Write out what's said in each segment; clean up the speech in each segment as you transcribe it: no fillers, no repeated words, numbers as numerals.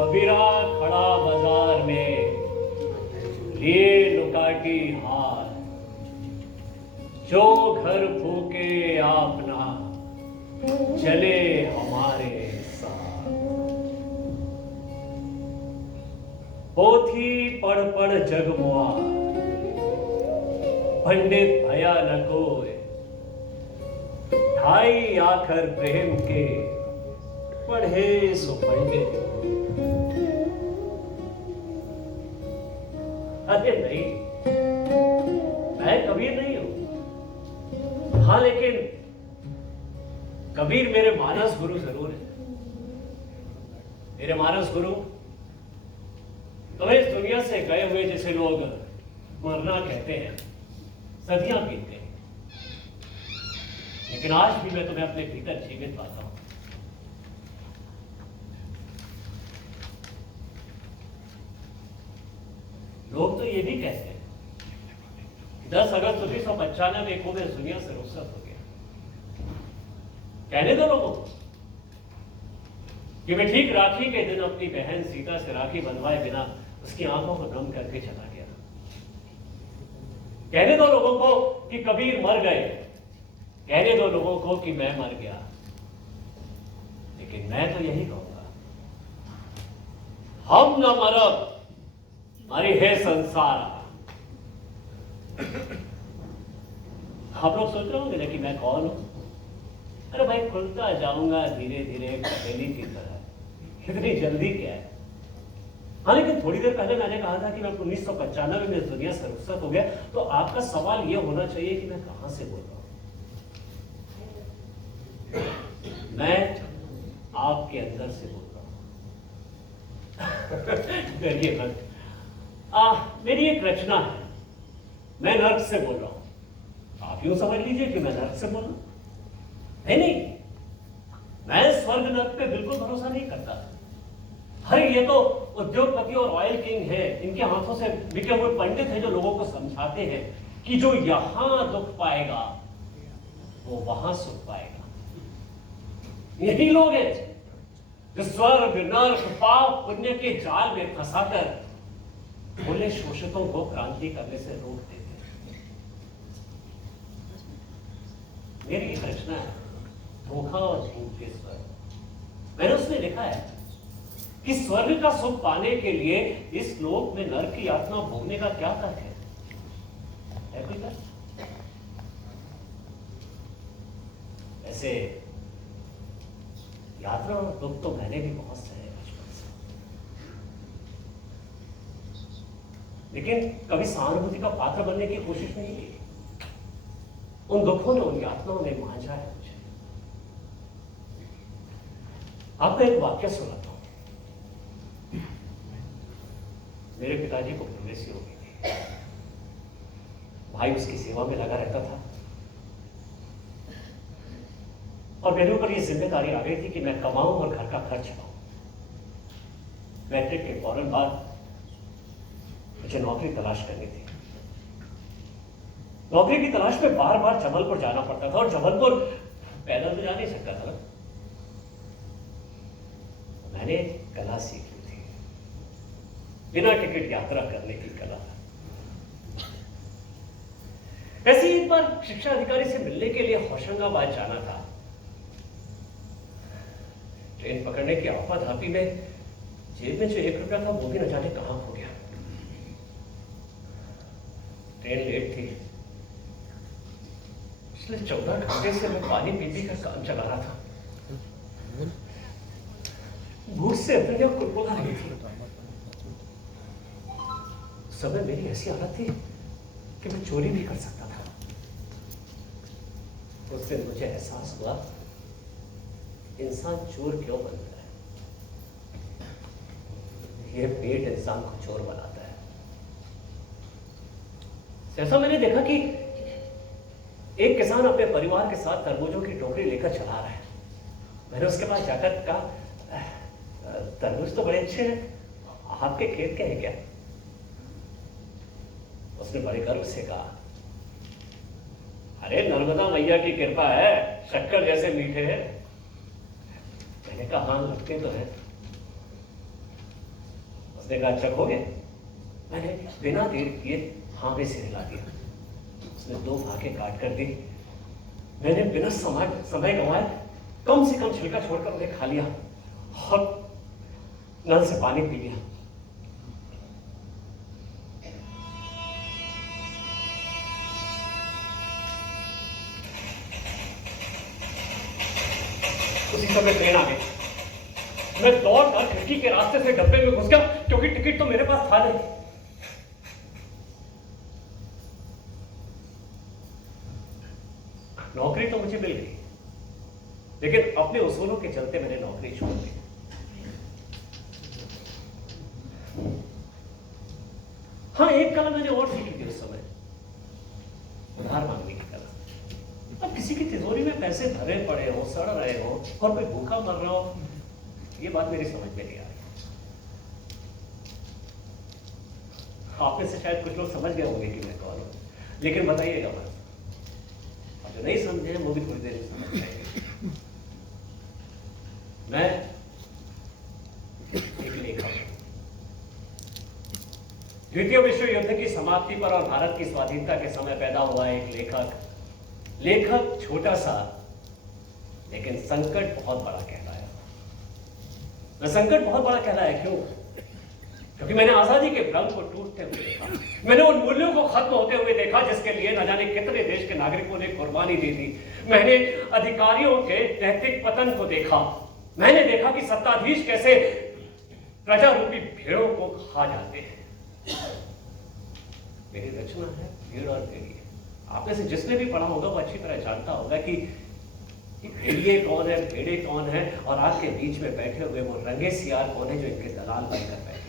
कबीरा खड़ा बाजार में, लिए लुकाटी हार, जो घर फूके आपना, चले हमारे साथ। पोथी पढ़ पढ़ जगमुआ, पंडित भया न कोय, ढाई आखर प्रेम के, पढ़े सो पंडित। अरे नहीं, मैं कबीर नहीं हूं। हाँ, लेकिन कबीर मेरे मानस गुरु जरूर है। मेरे मानस गुरु तो इस दुनिया से गए हुए, जिसे लोग मरना कहते हैं, सदियां बीतते हैं, लेकिन आज भी मैं तुम्हें अपने भीतर जीवित पाता हूं। लोग तो ये भी कहते हैं 10 अगस्त 1995 को मैं इस दुनिया से रुखसत हो गया। कहने दो लोगों को कि मैं ठीक राखी के दिन अपनी बहन सीता से राखी बंधवाए बिना उसकी आंखों को नम करके चला गया। कहने दो लोगों को कि कबीर मर गए, कहने दो लोगों को कि मैं मर गया, लेकिन मैं तो यही कहूंगा, हम न मरब, मरी है संसार। आप लोग सोच रहे होंगे ना कि मैं कौन हूं। अरे भाई, खुलता जाऊंगा धीरे धीरे पहेली की तरह, इतनी जल्दी क्या है। हाँ, लेकिन थोड़ी देर पहले मैंने कहा था कि मैं 1995 में इस दुनिया से रुखसत हो गया, तो आपका सवाल यह होना चाहिए कि मैं कहां से बोल रहा हूं। मैं आपके अंदर से बोल रहा हूं। डरिए मत। मेरी एक रचना है, मैं नर्क से बोल रहा हूं। आप यूं समझ लीजिए कि मैं नर्क से बोल रहा हूं। नहीं, मैं स्वर्ग नर्क पे बिल्कुल भरोसा नहीं करता। अरे ये तो उद्योगपति और ऑयल किंग है, इनके हाथों से बिके हुए पंडित हैं जो लोगों को समझाते हैं कि जो यहां दुख पाएगा वो वहां सुख पाएगा। यही लोग हैं जो स्वर्ग नर्क पाप पुण्य के जाल में फंसाकर भोले शोषितों को क्रांति करने से रोक देते हैं। मेरी एक रचना है, धोखा और झूठ के स्वर्ग। मैंने उसमें लिखा है कि स्वर्ग का सुख पाने के लिए इस लोक में नरक की यातना भोगने का क्या तर्क है कोई तर्क? ऐसे यात्रा और दुख तो मैंने भी बहुत सहे बचपन से, लेकिन कभी सहानुभूति का पात्र बनने की कोशिश नहीं की। उन दुखों ने, उन यातनाओं ने मांझा है मुझे। आपको एक वाक्य सुनाता हूं। मेरे पिताजी को प्रेसी हो गई थी, भाई उसकी सेवा में लगा रहता था और मेरे ऊपर ये जिम्मेदारी आ गई थी कि मैं कमाऊं और घर का खर्च चलाऊं। मैट्रिक के फौरन बाद मुझे नौकरी तलाश करनी थी। नौकरी की तलाश में बार बार जबलपुर जाना पड़ता था और जबलपुर पैदल तो जा नहीं सकता था। मैंने कला सीख ली थी, बिना टिकट यात्रा करने की कला। ऐसे ही एक बार शिक्षा अधिकारी से मिलने के लिए होशंगाबाद जाना था। ट्रेन पकड़ने की आपाधापी में जेब में जो 1 रुपया था वो भी न जाने कहां खो गया। ट्रेन लेट थी, पिछले 14 घंटे से मैं पानी पी का काम चला रहा था। भूख से अपने आप कुलबुला रही थी। उस समय मेरी ऐसी हालत थी कि मैं चोरी भी कर सकता था। उस दिन मुझे एहसास हुआ, इंसान चोर क्यों बनता है? ये पेट इंसान को चोर बनाता है। जैसा मैंने देखा कि एक किसान अपने परिवार के साथ तरबूजों की टोकरी लेकर चला रहा है। मैंने उसके पास जाकर कहा, तरबूज तो बड़े अच्छे हैं, आपके खेत के हैं क्या? उसने बड़े गर्व से कहा, अरे नर्मदा मैया की कृपा है, शक्कर जैसे मीठे हैं। मैंने कहा, हाँ लगते तो है। उसने कहा अच्छा हो गया। मैंने बिना देर किए हाँ में सिर हिला दिया। उसने 2 भागे काट कर दी। मैंने बिना समय गंवाए कम से कम छिलका छोड़कर उन्हें खा लिया और नल से पानी पी लिया। उसी समय ट्रेन आ गई। मैं दौड़कर खिड़की के रास्ते से डब्बे में घुस गया क्योंकि टिकट तो मेरे पास था नहीं। नौकरी तो मुझे मिल गई, लेकिन अपने उसूलों के चलते मैंने नौकरी छोड़ दी। हाँ, एक कला मैंने और सीखी थी उस समय, उधार मांगने की कला। अब किसी की तिजोरी में पैसे भरे पड़े हो, सड़ रहे हो और कोई भूखा मर रहा हो, ये बात मेरी समझ में नहीं आ रही। आप में से शायद कुछ लोग समझ गए होंगे कि मैं कौन हूं, लेकिन बताइएगा मत। और जो नहीं समझे वो भी थोड़ी देर में समझ जाएंगे। मैं एक लेखक हूं। द्वितीय विश्व युद्ध की समाप्ति पर और भारत की स्वाधीनता के समय पैदा हुआ एक लेखक छोटा सा, लेकिन संकट बहुत बड़ा कहलाया। मैं संकट बहुत बड़ा कहलाया क्यों? क्योंकि मैंने आजादी के भ्रम को टूटते हुए देखा। मैंने उन मूल्यों को खत्म होते हुए देखा जिसके लिए न जाने कितने देश के नागरिकों ने कुर्बानी दी थी। मैंने अधिकारियों के नैतिक पतन को देखा। मैंने देखा कि सत्ताधीश कैसे प्रजा रूपी भेड़ों को खा जाते हैं। मेरी रचना है भेड़ और भेड़िए। आप में से जिसने भी पढ़ा होगा वो अच्छी तरह जानता होगा कि भेड़िए कौन है, भेड़े कौन है, और आपके बीच में बैठे हुए वो रंगे सियार कौन है जो इनके दलाल बनकर बैठे।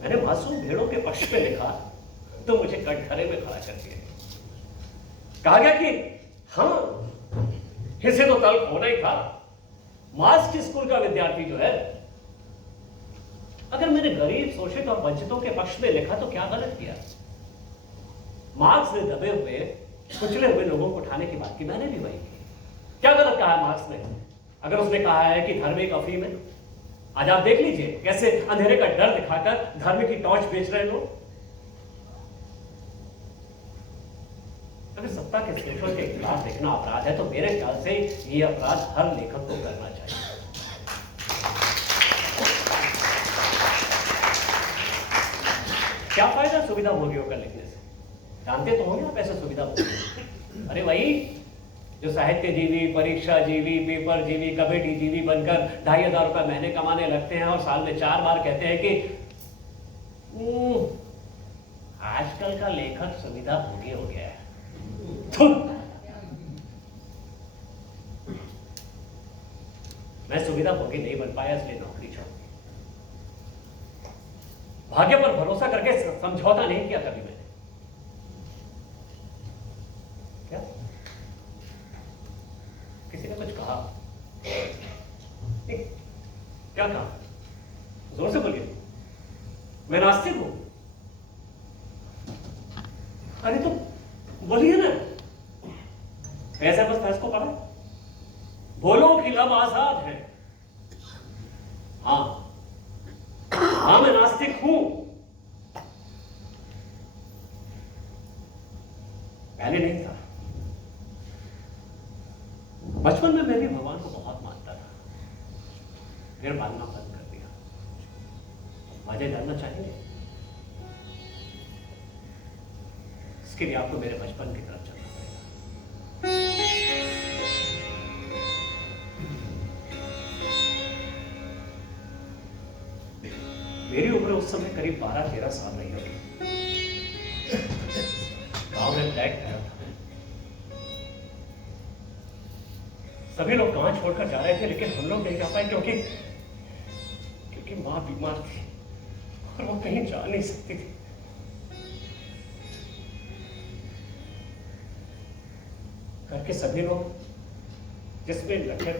मैंने मासूम भेड़ों के पक्ष में लिखा तो मुझे कटघरे में खड़ा कर दिया। कहा गया कि हाँ, इसे तो तल्ख होना ही था। मार्क्स स्कूल का विद्यार्थी जो है, अगर मैंने गरीब, शोषित और वंचितों के पक्ष में लिखा तो क्या गलत किया? मार्क्स ने दबे हुए, कुचले हुए लोगों को उठाने की बात की, मैंने भी वही की। क्या गलत कहा है मार्क्स ने? अगर उसने कहा है कि धर्म एक अफीम है, आज आप देख लीजिए कैसे अंधेरे का डर दिखाकर धर्म की टॉर्च बेच रहे लोग। अगर सत्ता के शोषण के खिलाफ लिखना अपराध है तो मेरे ख्याल से ये अपराध हर लेखक को करना चाहिए। क्या फायदा सुविधा भोगियों का लिखने से? जानते तो होंगे आप ऐसे सुविधा भोगी। अरे भाई, जो साहित्य जीवी, परीक्षा जीवी, पेपर जीवी, कमेटी जीवी बनकर 2,500 रुपए महीने कमाने लगते हैं और साल में 4 बार कहते हैं कि आजकल का लेखक सुविधा भोगी हो गया है। मैं सुविधा भोगी नहीं बन पाया, इसलिए नौकरी छोड़ दी। भाग्य पर भरोसा करके समझौता नहीं किया कभी मैंने। क्या किसी ने कुछ कहा? क्या कहा? जोर से बोलिए। मैं नास्तिक हूं। अरे तो बोलिए ना। ऐसा बस फैस को पढ़ा, बोलो कि लब आजाद है। हाँ हाँ, मैं नास्तिक हूं। पहले नहीं था। बचपन में मैं भी भगवान को बहुत मानता था, फिर मानना बंद कर दिया। वजह जानना चाहेंगे? इसके लिए आपको मेरे बचपन की तरफ चलना पड़ेगा। मेरी उम्र उस समय करीब 12-13 साल रही होगी। गांव में फ्लैट आया था। सभी लोग कहां छोड़कर जा रहे थे, लेकिन हम लोग नहीं जा पाए क्योंकि मां बीमार थी और वो कहीं जा नहीं सकती थी। घर के सभी लोग, जिसमें लखन,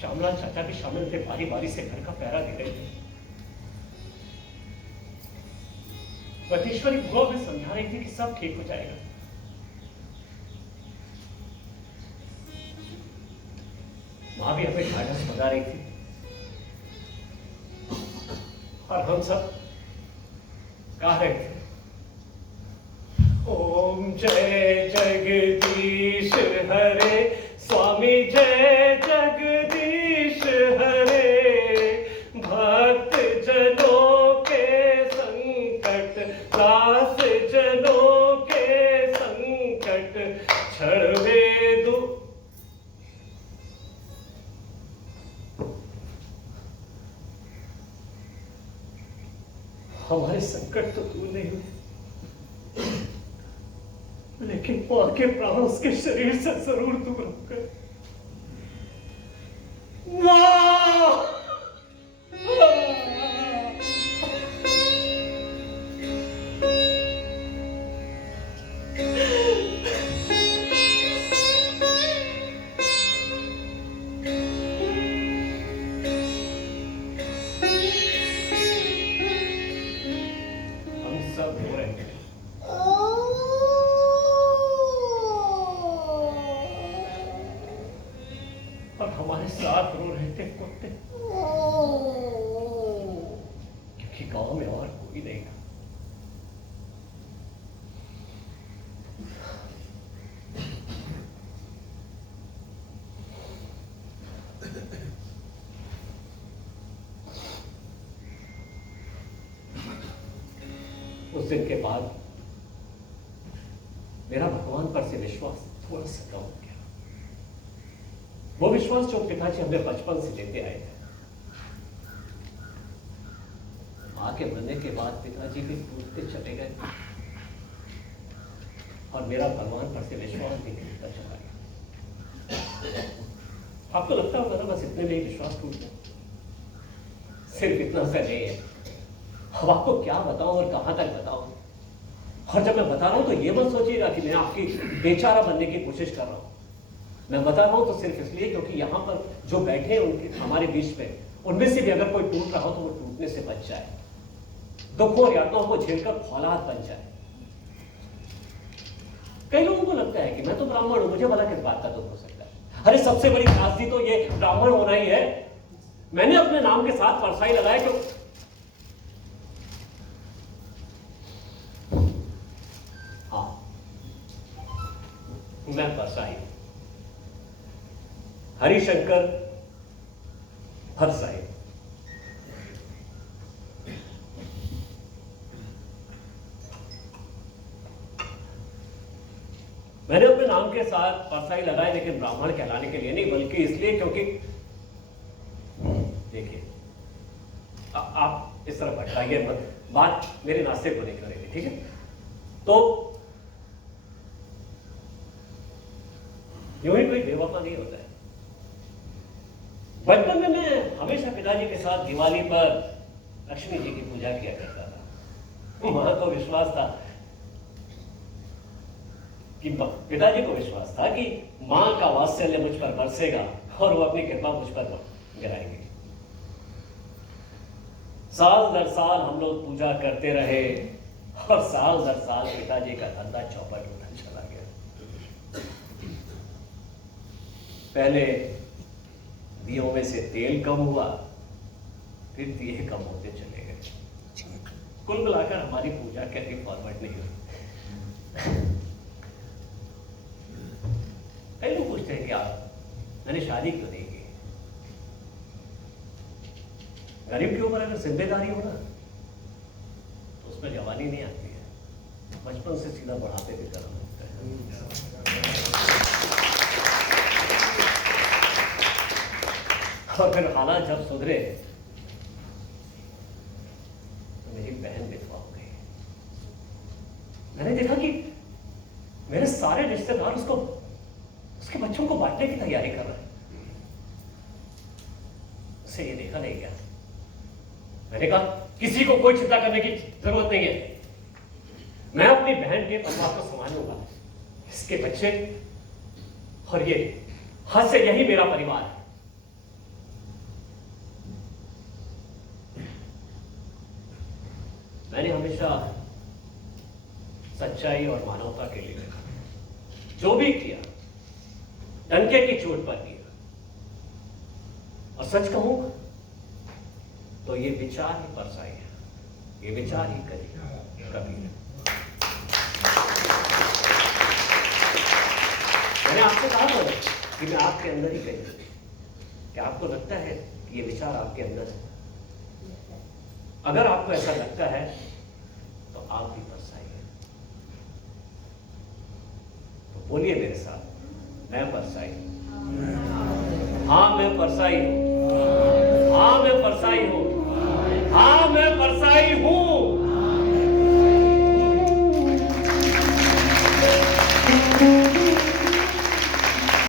श्यामलाल चाचा भी शामिल थे, बारी बारी से घर का पहरा दे रहे थे। बतेश्वरी बुआ भी समझा रही थी कि सब ठीक हो जाएगा। मां भी हमें ढाढ़स बजा रही थी और हम सब गा रहे थे, ओम जय जगदीश हरे, स्वामी जय जगदीश हरे, भक्त जनों के संकट, दास जनों के संकट छड़वे दो। हमारे संकट तो दूर नहीं हुए, लेकिन मां के प्राण उसके शरीर से जरूर दूर हो गए। हम सब रो रहे थे, और हमारे साथ रो रहे थे कुत्ते, क्योंकि गांव में और कोई नहीं था। उस दिन के बाद मेरा भगवान पर से विश्वास थोड़ा सा कम हो गया। वो विश्वास जो पिताजी हमें बचपन से देते आए थे। मां के मरने के बाद पिताजी भी टूटते चले गए, और मेरा भगवान पर से विश्वास भी टूटता चला गया। आपको लगता होगा ना बस इतने में ही विश्वास टूट गया? सिर्फ इतना सा नहीं है। अब आपको क्या बताऊं और कहां तक बताऊं? और जब मैं बता रहा हूं तो ये मत सोचिएगा कि मैं आपकी बेचारा बनने की कोशिश कर रहा हूं। मैं बता रहा हूं तो सिर्फ इसलिए क्योंकि यहां पर जो बैठे हैं उनके हमारे बीच में, उनमें से भी अगर कोई टूट रहा हो तो वो टूटने से बच जाए, दुखों और यातनाओं को झेलकर फौलाद बन जाए। कई लोगों को लगता है कि मैं तो ब्राह्मण हूं, मुझे भला किस बात का दुख हो सकता है? अरे सबसे बड़ी त्रासदी तो ये ब्राह्मण होना ही है। मैंने अपने नाम के साथ परसाई लगाया क्यों? मैं परसाई, हरिशंकर परसाई। मैंने अपने नाम के साथ परसाई लगाए, लेकिन ब्राह्मण कहलाने के लिए नहीं, बल्कि इसलिए क्योंकि देखिए आप इस तरह भटकाइए मत, बात मेरे नाश्ते को लेकर रही थी, ठीक है? तो यूं ही कोई बेवफा नहीं होता है। बचपन में मैं हमेशा पिताजी के साथ दिवाली पर लक्ष्मी जी की पूजा किया करता था। मां को विश्वास था कि पिताजी को विश्वास था कि मां का वात्सल्य मुझ पर बरसेगा और वो अपनी कृपा मुझ पर गिराएंगे। साल दर साल हम लोग पूजा करते रहे, और साल दर साल पिताजी का धंधा चौपट होता चला गया। पहले दियों में से तेल कम हुआ, फिर दिए कम होते चले गए। कुल मिलाकर हमारी पूजा कभी फॉर्मेट नहीं हुई। कई लोग पूछते हैं कि आप मैंने शादी क्यों नहीं की? गरीब के ऊपर अगर जिम्मेदारी हो ना तो उसमें जवानी नहीं आती है, बचपन से सीधा बढ़ाते भी करना होता है। और फिर हालात जब सुधरे तो मेरी बहन विधवा हो गई। मैंने देखा कि मेरे सारे रिश्तेदार उसके बच्चों को बांटने की तैयारी कर रहे हैं। उसे ये देखा नहीं गया। मैंने कहा किसी को कोई चिंता करने की जरूरत नहीं है, मैं अपनी बहन के परिवार को संभालूंगा। इसके बच्चे और ये हद से यही मेरा परिवार है। मैंने हमेशा सच्चाई और मानवता के लिए जो भी किया डंके की चोट पर किया। और सच कहूं तो ये विचार ही परसाई है, ये विचार ही कबीर है। मैंने आपसे कहा था कि मैं आपके अंदर ही कही, क्या आपको लगता है कि ये विचार आपके अंदर है? अगर आपको ऐसा लगता है तो आप भी परसाई हैं। तो बोलिए मेरे साथ, मैं परसाई हूं। हाँ मैं परसाई हूं। हाँ मैं परसाई हूं। हाँ मैं परसाई हूं।